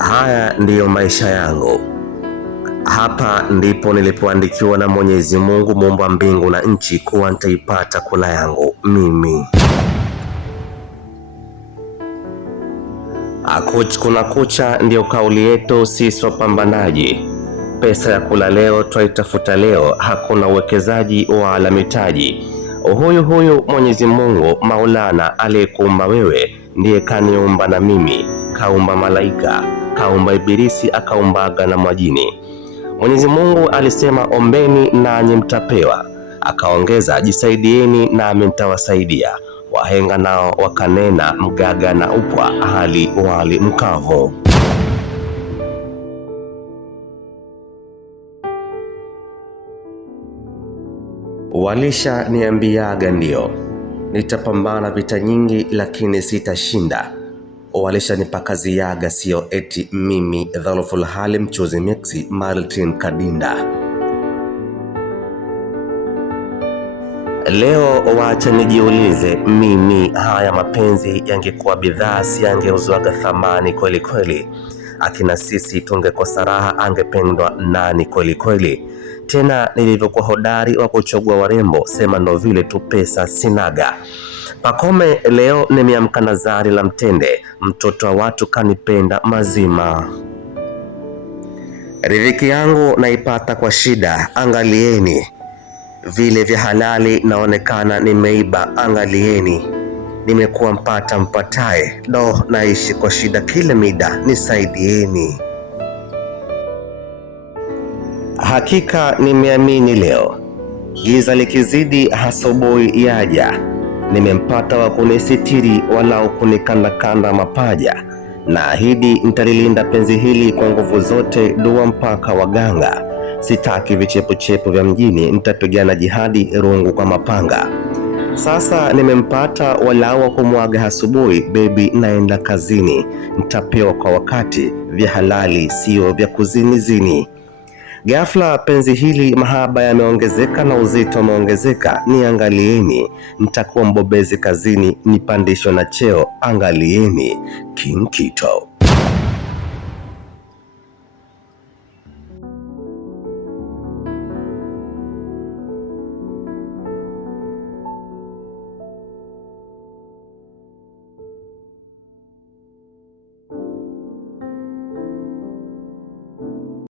Haya ndiyo maisha yangu. Hapa ndipo nilipoandikiwa na Mwenyezi Mungu muumba mbingu na nchi kuwa nitaipata kula yangu mimi. Kuna kucha ndiyo kauli yetu sisi wapambanaji. Pesa ya kula leo twaitafuta leo, hakuna uwekezaji wala mitaji. Huyu Mwenyezi Mungu Maulana aliyekuumba wewe ndiye kaniumba na mimi, kaumba malaika, kaumba Ibilisi, akaumbaga na majini. Mwenyezi Mungu alisema ombeni nanyi mtapewa, akaongeza jisaidieni nami nitawasaidia. Wahenga nao wakanena mgaga na upwa hali wali mkavu. Walisha niambiaga ndio nitapambana vita nyingi lakini sitashinda. Walisha nipakaziaga sio eti mimi Dhalful Hali mchuzi mixi Martin Kadinda. Leo wacha nijiulize mimi, haya mapenzi yangekuwa bidhaa si yangeuzwaga thamani kweli kweli? Akina sisi tungekosa raha, angependwa nani kweli kweli? Tena nilivyokuwa hodari wa kuchagua warembo, sema ndo vile tu pesa sinaga. Pakome leo nimeamka na zari la mtende, mtoto wa watu kanipenda mazima. Riziki yangu naipata kwa shida, angalieni. Vile vya halali naonekana nimeiba, angalieni. Nimekuwa mpata mpatae, naishi kwa shida kila mida, nisaidieni. Hakika nimeamini leo, giza likizidi asubuhi yaja. Nimempata wa kunisitiri walau kunikandakanda mapaja. Naahidi nitalilinda penzi hili kwa nguvu zote, dua mpaka waganga. Sitaki vichepuchepu vya mjini, nitapigana jihadi rungu kwa mapanga. Sasa nimempata walau wa kumwaga asubuhi, baby naenda kazini. Nitapewa kwa wakati, vya halali sio vya kuzinizini. Ghafla penzi hili mahaba yameongezeka na uzito umeongezeka, niangalieni. Nitakuwa mbobezi kazini, nipandishwe na cheo, angalieni. King Kito.